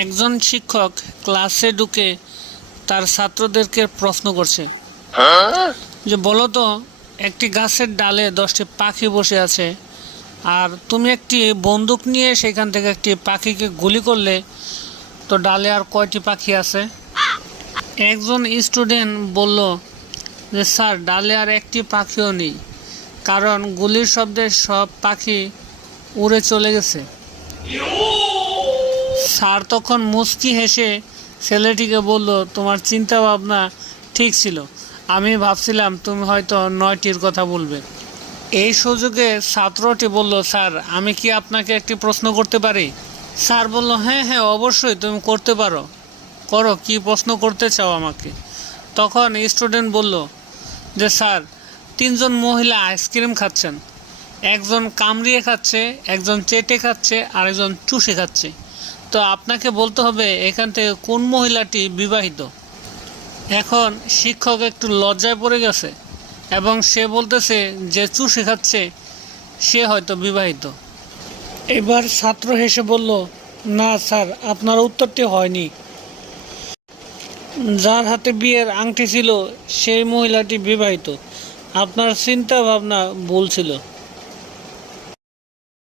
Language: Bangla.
একজন শিক্ষক ক্লাসে ঢুকে তার ছাত্রদেরকে প্রশ্ন করছে যে বলো তো, একটি গাছের ডালে 10টি পাখি বসে আছে, আর তুমি একটি বন্দুক নিয়ে সেখান থেকে একটি পাখিকে গুলি করলে, তো ডালে আর কয়টি পাখি আছে? একজন স্টুডেন্ট বলল যে স্যার, ডালে আর একটি পাখিও নেই, কারণ গুলির শব্দে সব পাখি উড়ে চলে গেছে। স্যার তখন মুচকি হেসে ছেলেটিকে বলল, তোমার চিন্তা ভাবনা ঠিক ছিল, আমি ভাবছিলাম তুমি হয়তো 9টির কথা বলবে। এই সুযোগে ছাত্রটি বলল, স্যার আমি কি আপনাকে একটি প্রশ্ন করতে পারি? স্যার বলল, হ্যাঁ হ্যাঁ অবশ্যই তুমি করতে পারো, করো, কি প্রশ্ন করতে চাও আমাকে? তখন স্টুডেন্ট বলল যে স্যার, 3জন মহিলা আইসক্রিম খাচ্ছেন, একজন কামড়িয়ে খাচ্ছে, একজন চেটে খাচ্ছে, আর একজন চুষে খাচ্ছে। তো আপনাকে বলতে হবে এখান থেকে কোন মহিলাটি বিবাহিত। এখন শিক্ষক একটু লজ্জায় পড়ে গেছে এবং সে বলতেছে যে চুষে খাচ্ছে সে হয়তো বিবাহিত। এবার ছাত্র হেসে বলল, না স্যার, আপনার উত্তরটি হয়নি। যার হাতে বিয়ের আংটি ছিল সেই মহিলাটি বিবাহিত, আপনার চিন্তা ভাবনা ভুল ছিল।